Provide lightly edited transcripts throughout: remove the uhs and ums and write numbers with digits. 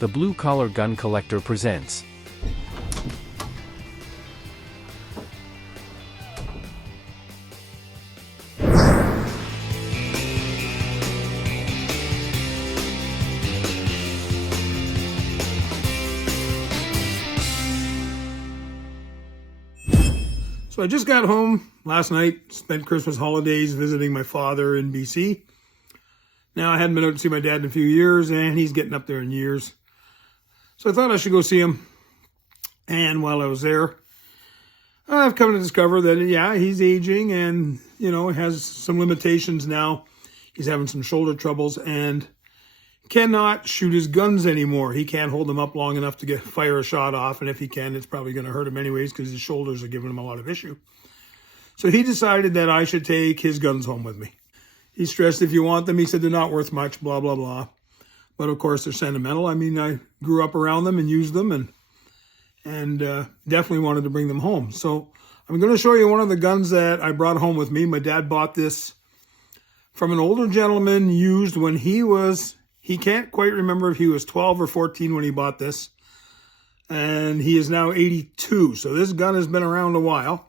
The Blue Collar Gun Collector presents. So I just got home last night, spent Christmas holidays visiting my father in BC. Now, I hadn't been out to see my dad in a few years, and he's getting up there in years. So I thought I should go see him. And while I was there, I've come to discover that, yeah, he's aging and, has some limitations now. He's having some shoulder troubles and cannot shoot his guns anymore. He can't hold them up long enough to fire a shot off, and if he can, it's probably going to hurt him anyways because his shoulders are giving him a lot of issue. So he decided that I should take his guns home with me. He stressed if you want them, he said they're not worth much, blah, blah, blah. But of course, they're sentimental. I mean, I grew up around them and used them and definitely wanted to bring them home. So I'm going to show you one of the guns that I brought home with me. My dad bought this from an older gentleman used when he can't quite remember if he was 12 or 14 when he bought this. And he is now 82. So this gun has been around a while.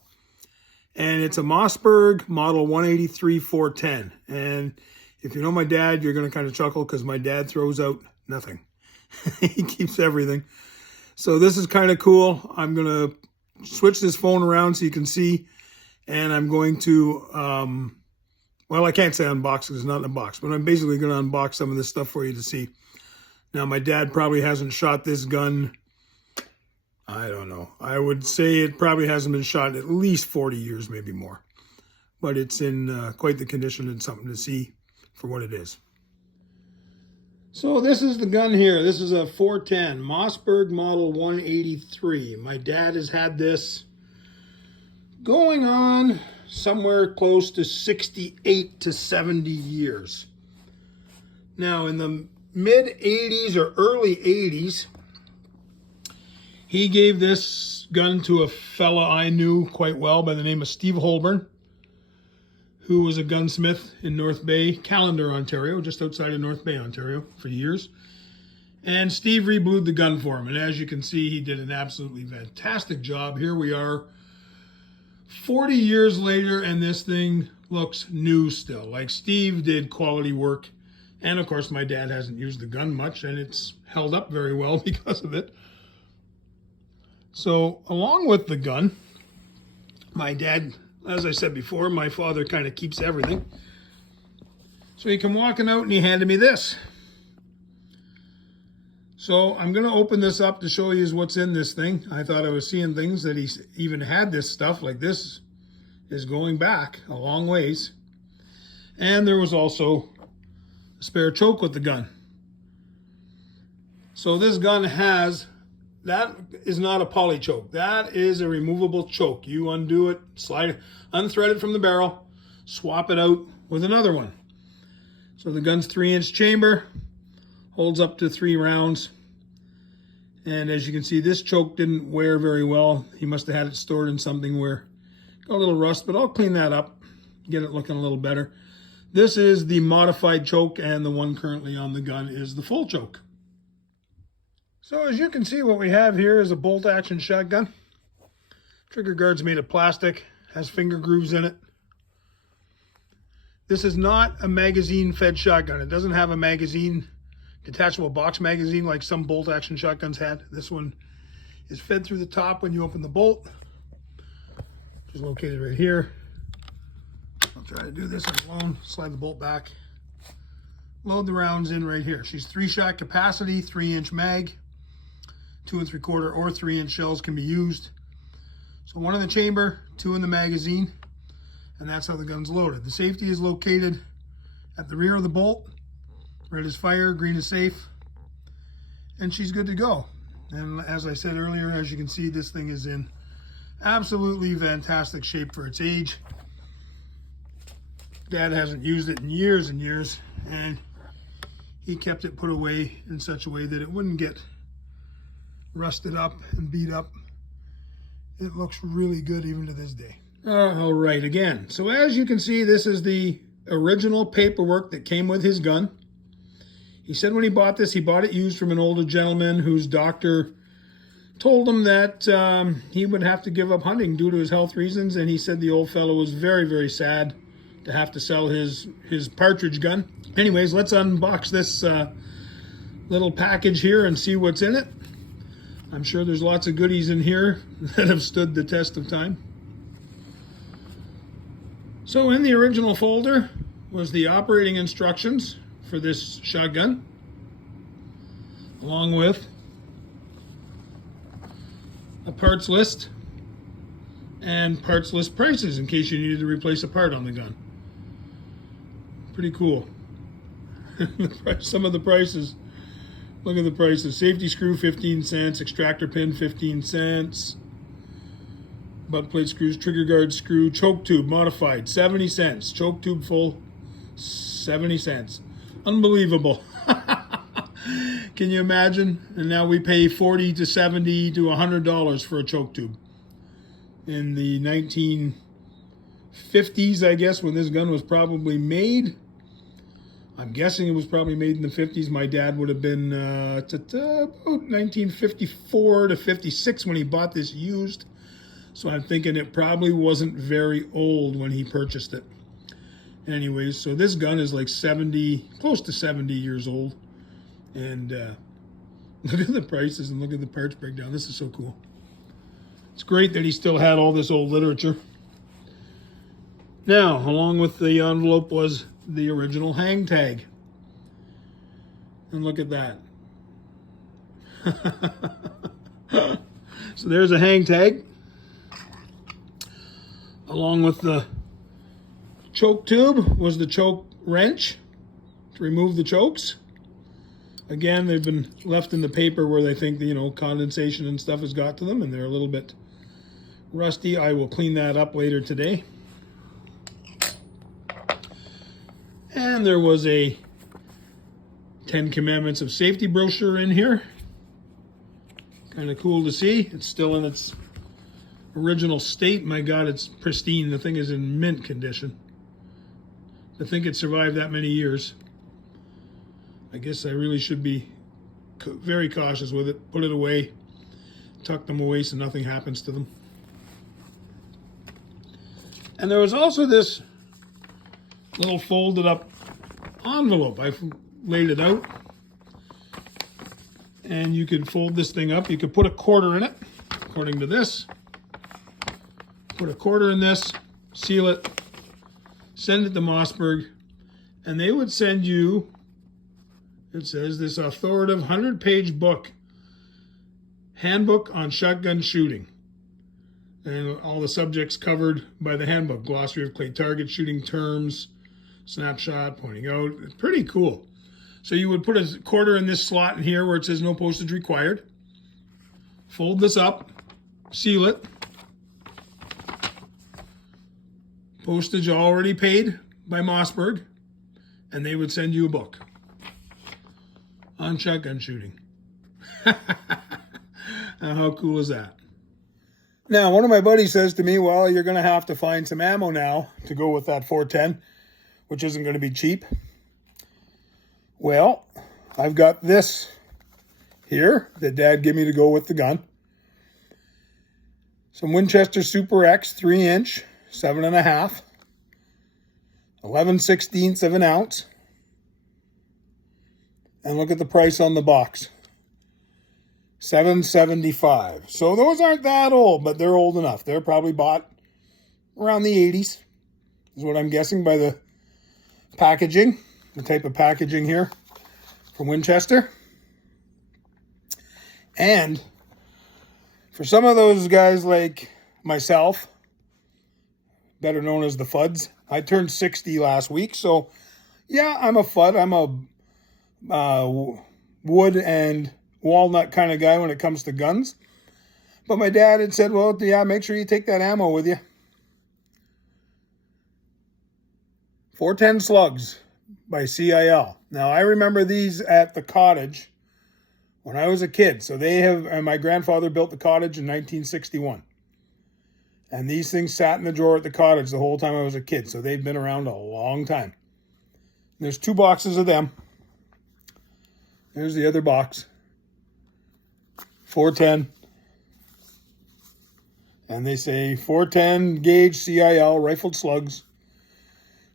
And it's a Mossberg model 183D-C. And if you know my dad, you're going to kind of chuckle because my dad throws out nothing. He keeps everything. So this is kind of cool. I'm going to switch this phone around so you can see. And I'm going to, well, I can't say unbox because it's not in a box. But I'm basically going to unbox some of this stuff for you to see. Now, my dad probably hasn't shot this gun. I don't know. I would say it probably hasn't been shot in at least 40 years, maybe more. But it's in quite the condition and something to see for what it is. So this is the gun here. This is a 410 Mossberg model 183. My dad has had this going on somewhere close to 68 to 70 years. Now, in the mid 80s or early 80s, he gave this gun to a fella I knew quite well by the name of Steve Holborn, who was a gunsmith in North Bay, Callender, Ontario, just outside of North Bay, Ontario, for years. And Steve reblued the gun for him. And as you can see, he did an absolutely fantastic job. Here we are 40 years later, and this thing looks new still. Like, Steve did quality work. And of course, my dad hasn't used the gun much, and it's held up very well because of it. So along with the gun, my dad, as I said before, my father kind of keeps everything. So he came walking out and he handed me this. So I'm going to open this up to show you what's in this thing. I thought I was seeing things that he even had this stuff. Like, this is going back a long ways. And there was also a spare choke with the gun. So this gun has... that is not a poly choke. That is a removable choke. You undo it, slide it, unthread it from the barrel, swap it out with another one. So the gun's 3-inch chamber, holds up to 3 rounds. And as you can see, this choke didn't wear very well. He must have had it stored in something where it got a little rust, but I'll clean that up, get it looking a little better. This is the modified choke, and the one currently on the gun is the full choke. So as you can see, what we have here is a bolt action shotgun. Trigger guard's made of plastic, has finger grooves in it. This is not a magazine fed shotgun. It doesn't have a magazine, detachable box magazine like some bolt action shotguns had. This one is fed through the top when you open the bolt, which is located right here. I'll try to do this alone. Slide the bolt back. Load the rounds in right here. She's 3-shot capacity, 3-inch mag. 2 3/4 or 3-inch shells can be used. So 1 in the chamber, 2 in the magazine, and that's how the gun's loaded. The safety is located at the rear of the bolt. Red is fire, green is safe, and she's good to go. And as I said earlier, as you can see, this thing is in absolutely fantastic shape for its age. Dad hasn't used it in years and years, and he kept it put away in such a way that it wouldn't get rusted up and beat up. It looks really good even to this day. All right, again, so as you can see, this is the original paperwork that came with his gun. He said when he bought this, he bought it used from an older gentleman whose doctor told him that he would have to give up hunting due to his health reasons, and he said the old fellow was very, very sad to have to sell his partridge gun. Anyways, let's unbox this little package here and see what's in it. I'm sure there's lots of goodies in here that have stood the test of time. So in the original folder was the operating instructions for this shotgun, along with a parts list and parts list prices in case you needed to replace a part on the gun. Pretty cool. Some of the prices. Look at the prices. Safety screw 15 cents, extractor pin 15 cents, butt plate screws, trigger guard screw, choke tube modified 70 cents, choke tube full 70 cents. Unbelievable. Can you imagine? And now we pay $40 to $70 to $100 for a choke tube. In the 1950s, I guess, when this gun was probably made. I'm guessing it was probably made in the 50s. My dad would have been about 1954 to 56 when he bought this used. So I'm thinking it probably wasn't very old when he purchased it. Anyways, so this gun is like 70, close to 70 years old. And look at the prices and look at the parts breakdown. This is so cool. It's great that he still had all this old literature. Now, along with the envelope was the original hang tag. And look at that. So there's a hang tag. Along with the choke tube was the choke wrench to remove the chokes. Again, they've been left in the paper where they think, condensation and stuff has got to them and they're a little bit rusty. I will clean that up later today. And there was a 10 Commandments of Safety brochure in here. Kind of cool to see. It's still in its original state. My God, it's pristine. The thing is in mint condition. To think it survived that many years. I guess I really should be very cautious with it. Put it away. Tuck them away so nothing happens to them. And there was also this little folded up envelope. I laid it out. And you could fold this thing up. You could put a quarter in it, according to this. Put a quarter in this, seal it, send it to Mossberg, and they would send you, it says, this authoritative 100-page book, handbook on shotgun shooting. And all the subjects covered by the handbook, glossary of clay target, shooting terms, snapshot, pointing out. It's pretty cool. So you would put a quarter in this slot in here where it says no postage required. Fold this up, seal it. Postage already paid by Mossberg, and they would send you a book on shotgun shooting. Now, how cool is that? Now, one of my buddies says to me, well, you're going to have to find some ammo now to go with that 410, which isn't going to be cheap. Well, I've got this here that Dad gave me to go with the gun. Some Winchester Super X 3-inch, 7.5, 11/16 of an ounce. And look at the price on the box. $7.75. So those aren't that old, but they're old enough. They're probably bought around the 80s, is what I'm guessing by the packaging, the type of packaging here from Winchester. And for some of those guys like myself, better known as the Fuds, I turned 60 last week. So yeah, I'm a Fud. I'm a wood and walnut kind of guy when it comes to guns. But my dad had said, well, yeah, make sure you take that ammo with you. 410 slugs by CIL. Now, I remember these at the cottage when I was a kid. So and my grandfather built the cottage in 1961. And these things sat in the drawer at the cottage the whole time I was a kid. So they've been around a long time. There's 2 boxes of them. There's the other box. 410. And they say 410 gauge CIL rifled slugs.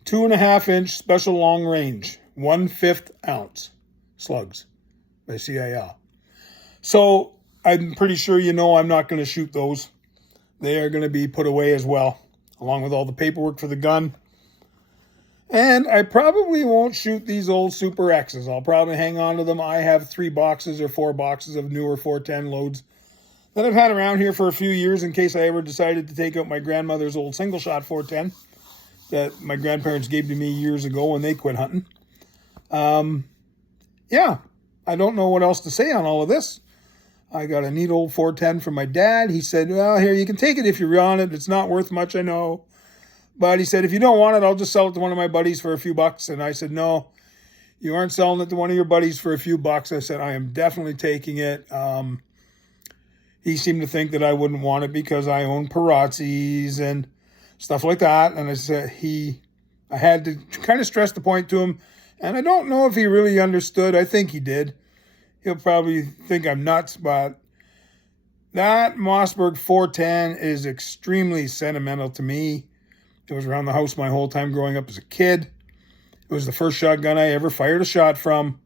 2.5-inch special long range. 1/5 ounce slugs by CIL. So I'm pretty sure you know I'm not going to shoot those. They are going to be put away as well, along with all the paperwork for the gun. And I probably won't shoot these old Super X's. I'll probably hang on to them. I have 3 boxes or 4 boxes of newer 410 loads that I've had around here for a few years in case I ever decided to take out my grandmother's old single-shot 410 that my grandparents gave to me years ago when they quit hunting. Yeah, I don't know what else to say on all of this. I got a neat old 410 from my dad. He said, well, here, you can take it if you're on it. It's not worth much, I know. But he said, if you don't want it, I'll just sell it to one of my buddies for a few bucks. And I said, no, you aren't selling it to one of your buddies for a few bucks. I said, I am definitely taking it. He seemed to think that I wouldn't want it because I own Parazzis and stuff like that. And I said, I had to kind of stress the point to him. And I don't know if he really understood. I think he did. He'll probably think I'm nuts, but that Mossberg 410 is extremely sentimental to me. It was around the house my whole time growing up as a kid. It was the first shotgun I ever fired a shot from.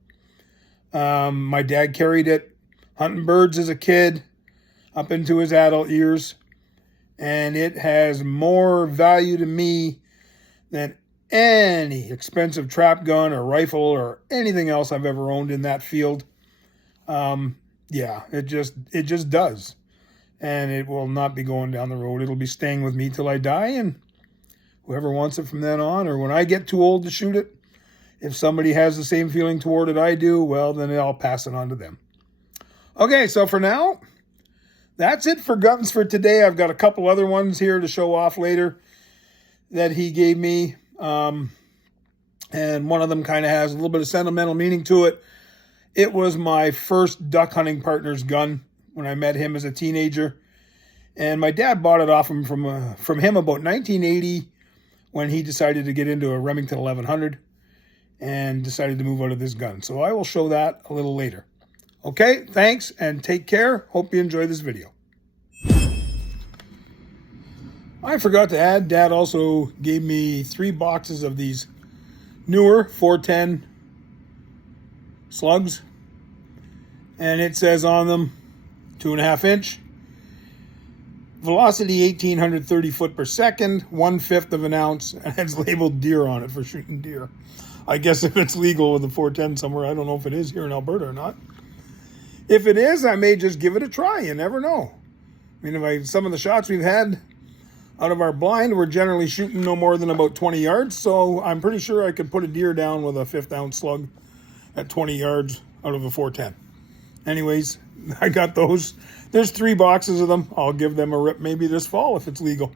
My dad carried it hunting birds as a kid up into his adult years. And it has more value to me than any expensive trap gun or rifle or anything else I've ever owned in that field. Yeah, it just does. And it will not be going down the road. It'll be staying with me till I die, and whoever wants it from then on, or when I get too old to shoot it, if somebody has the same feeling toward it I do, well, then I'll pass it on to them. Okay, so for now, that's it for guns for today. I've got a couple other ones here to show off later that he gave me. And one of them kind of has a little bit of sentimental meaning to it. It was my first duck hunting partner's gun when I met him as a teenager. And my dad bought it off him from him about 1980 when he decided to get into a Remington 1100 and decided to move out of this gun. So I will show that a little later. Okay, thanks and take care. Hope you enjoy this video. I forgot to add, Dad also gave me 3 boxes of these newer 410 slugs. And it says on them 2.5-inch. Velocity 1,830 foot per second, 1/5 of an ounce, and it's labeled deer on it for shooting deer. I guess if it's legal with a 410 somewhere, I don't know if it is here in Alberta or not. If it is, I may just give it a try. You never know. I mean, some of the shots we've had out of our blind, we're generally shooting no more than about 20 yards, so I'm pretty sure I could put a deer down with a 1/5 ounce slug at 20 yards out of a 410. Anyways, I got those. There's 3 boxes of them. I'll give them a rip maybe this fall if it's legal.